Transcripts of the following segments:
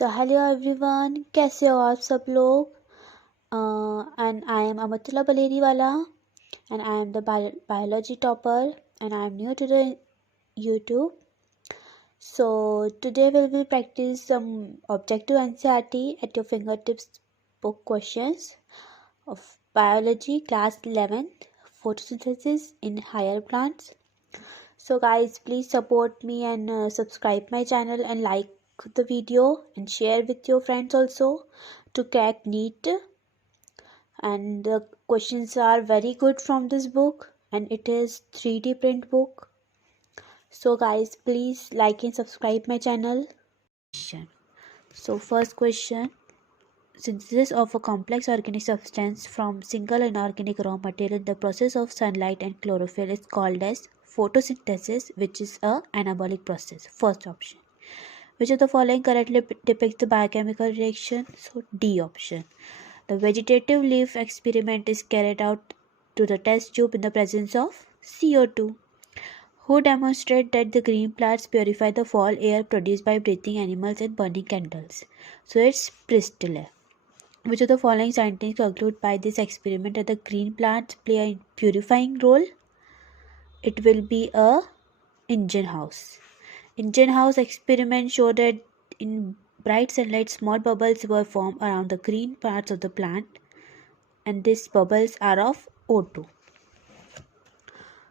Hello everyone, कैसे हो आप सब लोग? And I am Amatullah Baleriwala and I am the biology topper and I am new to the YouTube. So today we will practice some objective NCERT at your fingertips book questions of biology class 11th, photosynthesis in higher plants. So guys, please support me and subscribe my channel and like the video and share with your friends also to crack NEET. And the questions are very good from this book and it is 3D print book. So guys, please like and subscribe my channel. So first question, synthesis of a complex organic substance from single inorganic raw material in the process of sunlight and chlorophyll is called as photosynthesis, which is a anabolic process. First option. Which of the following correctly depicts the biochemical reaction? So D option. The vegetative leaf experiment is carried out to the test tube in the presence of CO2. Who demonstrated that the green plants purify the fall air produced by breathing animals and burning candles? So it's Priestley. Which of the following scientists conclude by this experiment that the green plants play a purifying role? It will be a Ingenhouse. Ingenhouse experiment showed that in bright sunlight small bubbles were formed around the green parts of the plant and these bubbles are of O2.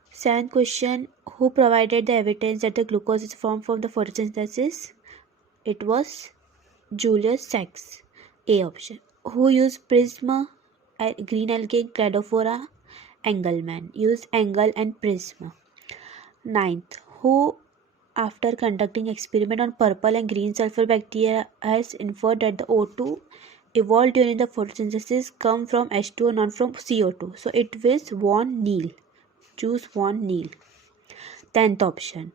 Second question, who provided the evidence that the glucose is formed from the photosynthesis? It was Julius Sachs. A option. Who used prism, green algae, cladophora? Engelmann used Engel and prism. Ninth, who after conducting experiment on purple and green sulfur bacteria has inferred that the O2 evolved during the photosynthesis come from H2O, not from CO2. So it was Von Neil. Choose Von Neil. 10th option.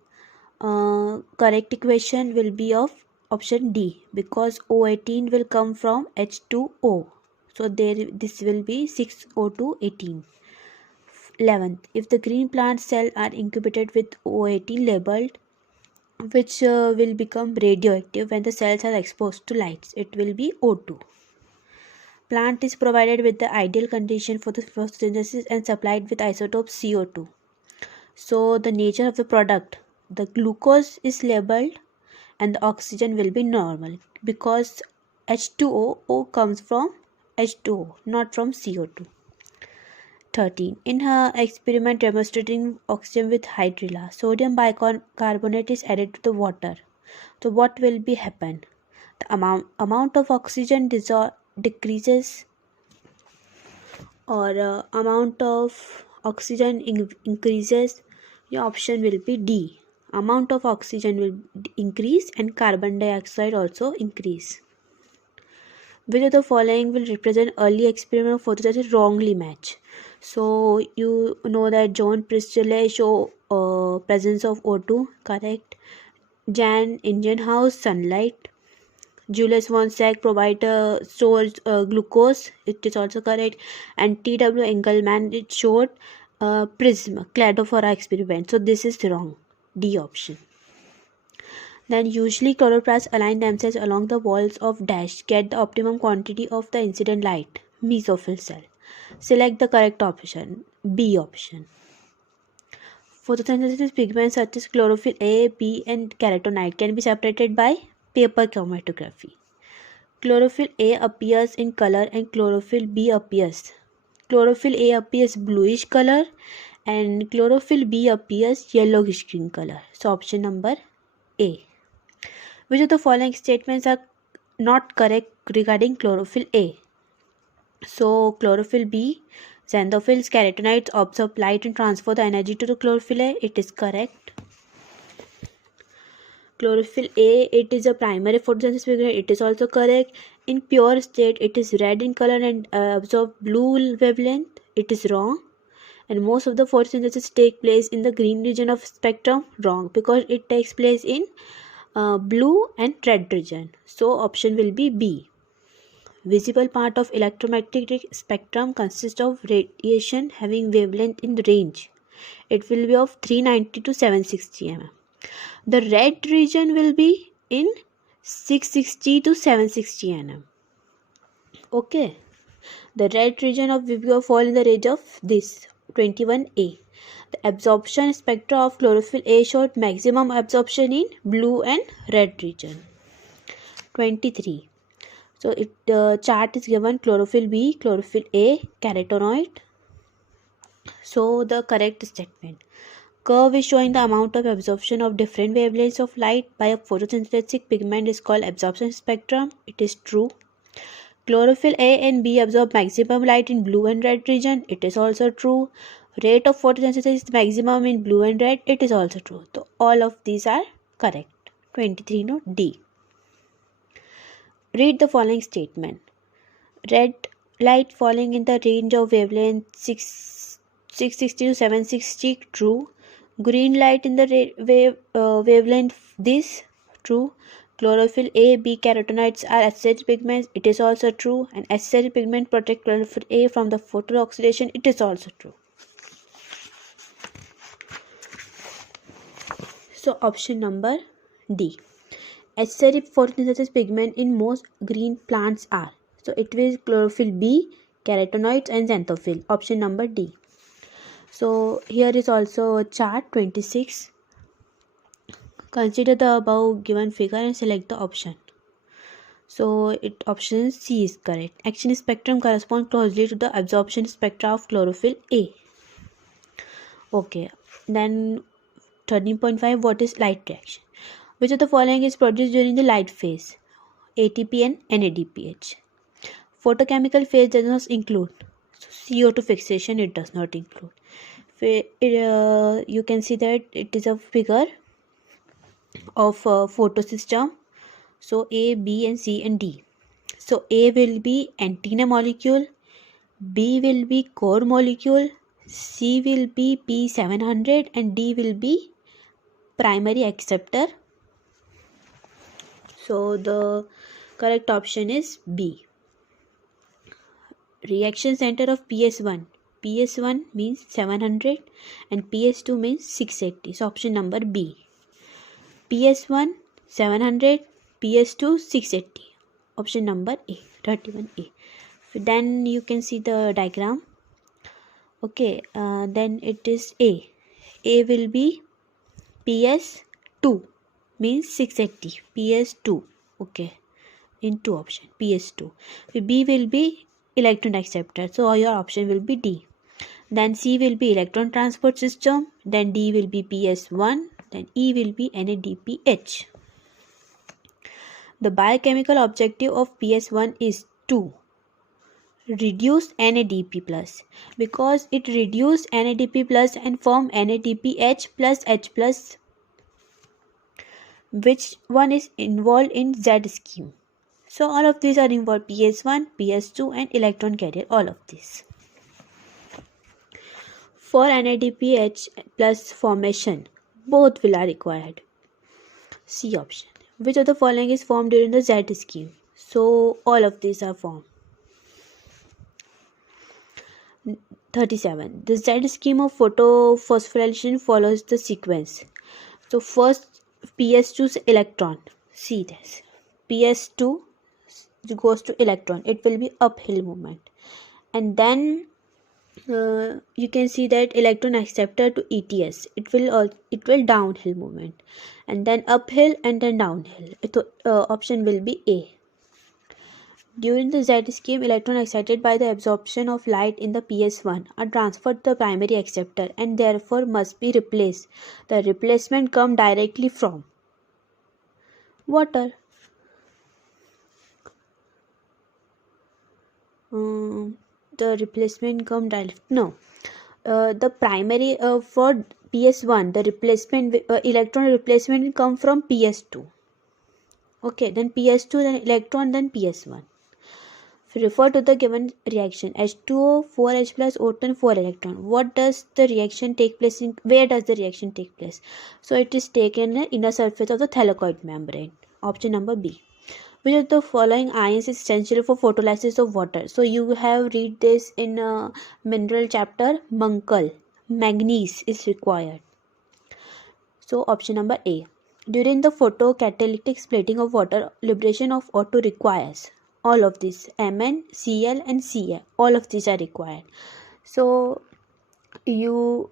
Correct equation will be of option D because O18 will come from H2O. So this will be 6O218. 11th. If the green plant cells are incubated with O18 labeled, which will become radioactive when the cells are exposed to lights, it will be O2. Plant is provided with the ideal condition for the photosynthesis and supplied with isotope CO2. So the nature of the product, the glucose is labeled and the oxygen will be normal because H2O comes from H2O, not from CO2. 13. In her experiment demonstrating oxygen with hydrilla, sodium bicarbonate is added to the water. So what will be happen? The amount of oxygen decreases or amount of oxygen increases. Your option will be D. Amount of oxygen will increase and carbon dioxide also increase. Which of the following will represent early experiment of photosynthesis wrongly match? So you know that John Priestley show presence of O2, correct. Jan Ingenhouse sunlight. Julius von Sachs provide stores glucose, it is also correct. And T.W. Engelmann it showed prism cladophora experiment. So this is wrong. D option. Then usually chloroplasts align themselves along the walls of dash, get the optimum quantity of the incident light, mesophyll cell. Select the correct option, B option. Photosynthesis pigments such as chlorophyll A, B and carotenoid can be separated by paper chromatography. Chlorophyll A appears in color and chlorophyll B appears. Chlorophyll A appears bluish color and chlorophyll B appears yellowish green color. So option number A. Which of the following statements are not correct regarding chlorophyll A? So chlorophyll B, xanthophylls, carotenoids absorb light and transfer the energy to the chlorophyll A. It is correct. Chlorophyll A, it is a primary photosynthesis pigment. It is also correct. In pure state, it is red in color and absorb blue wavelength. It is wrong. And most of the photosynthesis take place in the green region of spectrum. Wrong, because it takes place in blue and red region. So option will be B. Visible part of electromagnetic spectrum consists of radiation having wavelength in range. It will be of 390 to 760 mm. The red region will be in 660 to 760 nm. Okay. The red region of Vibrio fall in the range of this 21A. The absorption spectra of chlorophyll A showed maximum absorption in blue and red region. 23. So the chart is given chlorophyll B, chlorophyll A, carotenoid. So the correct statement. Curve is showing the amount of absorption of different wavelengths of light by a photosynthetic pigment is called absorption spectrum. It is true. Chlorophyll A and B absorb maximum light in blue and red region. It is also true. Rate of photosynthesis is maximum in blue and red. It is also true. So all of these are correct. 23 no D. Read the following statement. Red light falling in the range of wavelength 660 to 760 true. Green light in the wavelength this true. Chlorophyll A, B carotenoids are acidic pigments. It is also true. And acidic pigment protect chlorophyll A from the photooxidation. It is also true. So option number D. Acidic photosynthesis pigment in most green plants are. So it is chlorophyll B, carotenoids and xanthophyll. Option number D. So here is also a chart 26. Consider the above given figure and select the option. So option C is correct. Action spectrum corresponds closely to the absorption spectra of chlorophyll A. Okay. Then 13.5. What is light reaction? Which of the following is produced during the light phase? ATP and NADPH. Photochemical phase does not include. So CO2 fixation it does not include. You can see that it is a figure of a photosystem. So A, B and C and D. So A will be antenna molecule, B will be core molecule, C will be P700 and D will be primary acceptor. So the correct option is B. Reaction center of PS1. PS1 means 700 and PS2 means 680. So option number B. PS1 700, PS2 680. Option number A, 31A. Then you can see the diagram. Okay, then it is A. A will be PS2 means 680. PS2. Okay, in two option PS2. B will be electron acceptor. So your option will be D. Then C will be electron transport system. Then D will be PS1. Then E will be NADPH. The biochemical objective of PS1 is to reduce NADP plus because it reduces NADP plus and form NADPH plus H plus. Which one is involved in Z scheme? So all of these are involved. PS1, PS2 and electron carrier. All of these. For NADPH plus formation, both will are required. C option. Which of the following is formed during the Z scheme? So all of these are formed. 37. The Z scheme of photophosphorylation follows the sequence. So first PS2's electron. See this. PS2 goes to electron. It will be uphill movement. And then you can see that electron acceptor to ETS. It will downhill movement. And then uphill and then downhill. Option will be A. During the Z scheme, electron excited by the absorption of light in the PS1 are transferred to the primary acceptor and therefore must be replaced. The replacement comes directly from water. The replacement come directly. No. The primary for PS1, the replacement electron replacement will come from PS2. Okay, then PS2, then electron, then PS1. Refer to the given reaction. H2O 4H plus O10 4 electron. What does the reaction take place in? Where does the reaction take place? So it is taken in the inner surface of the thylakoid membrane. Option number B. Which of the following ions is essential for photolysis of water? So you have read this in a mineral chapter. Manganese is required. So option number A. During the photocatalytic splitting of water, liberation of O2 requires all of these, Mn, Cl and Ca. All of these are required. So you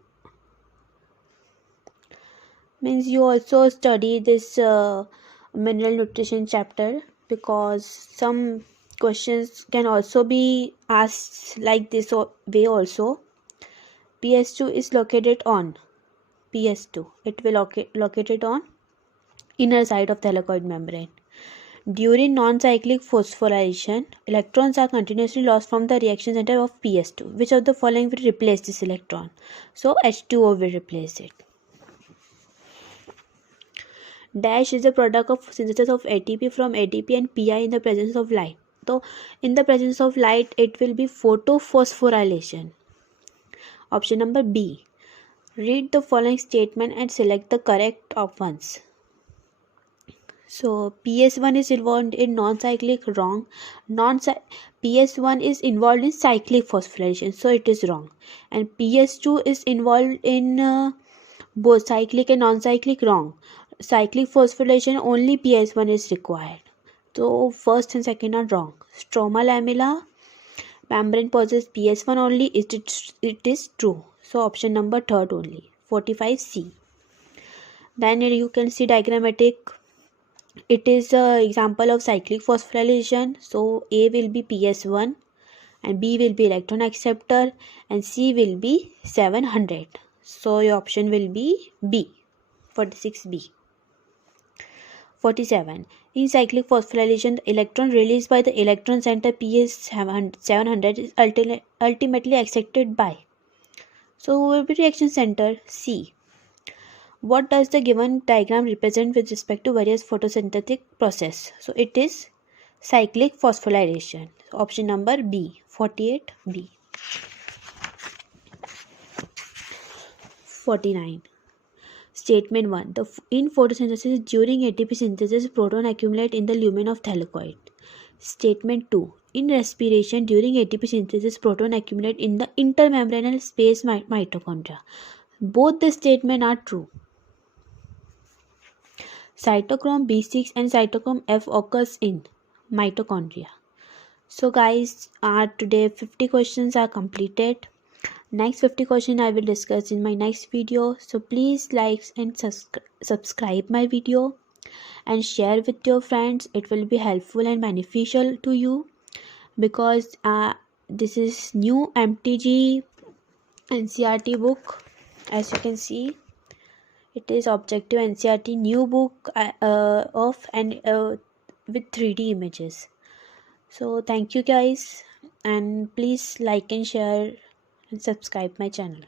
also study this mineral nutrition chapter, because some questions can also be asked like this way also. PS2 is located on PS2. It will located on inner side of the thylakoid membrane. During non-cyclic phosphorylation, electrons are continuously lost from the reaction center of PS2. Which of the following will replace this electron? So H2O will replace it. Dash is the product of synthesis of ATP from ADP and PI in the presence of light. So in the presence of light, it will be photophosphorylation. Option number B. Read the following statement and select the correct ones. So PS1 is involved in non-cyclic, wrong. PS1 is involved in cyclic phosphorylation, so it is wrong. And PS2 is involved in both cyclic and non-cyclic, wrong. Cyclic phosphorylation, only PS1 is required. So first and second are wrong. Stroma lamella membrane possesses PS1 only, it is true. So option number third only, 45C. Then you can see diagrammatic. It is an example of cyclic phosphorylation. So A will be PS1 and B will be electron acceptor and C will be 700. So your option will be B, 46B. 47. In cyclic phosphorylation, the electron released by the electron center PS700 is ultimately accepted by. So will be reaction center C. What does the given diagram represent with respect to various photosynthetic process? So it is cyclic phosphorylation. So option number B, 48B. 49. Statement 1. In photosynthesis, during ATP synthesis, proton accumulate in the lumen of thylakoid. Statement 2. In respiration, during ATP synthesis, proton accumulate in the intermembranous space mitochondria. Both the statements are true. Cytochrome B6 and cytochrome F occurs in mitochondria. So guys, today 50 questions are completed. Next 50 questions I will discuss in my next video. So please like and subscribe my video and share with your friends. It will be helpful and beneficial to you, because this is new MTG NCERT book. As you can see, it is objective NCERT new book with 3D images. So thank you guys, and please like and share and subscribe my channel.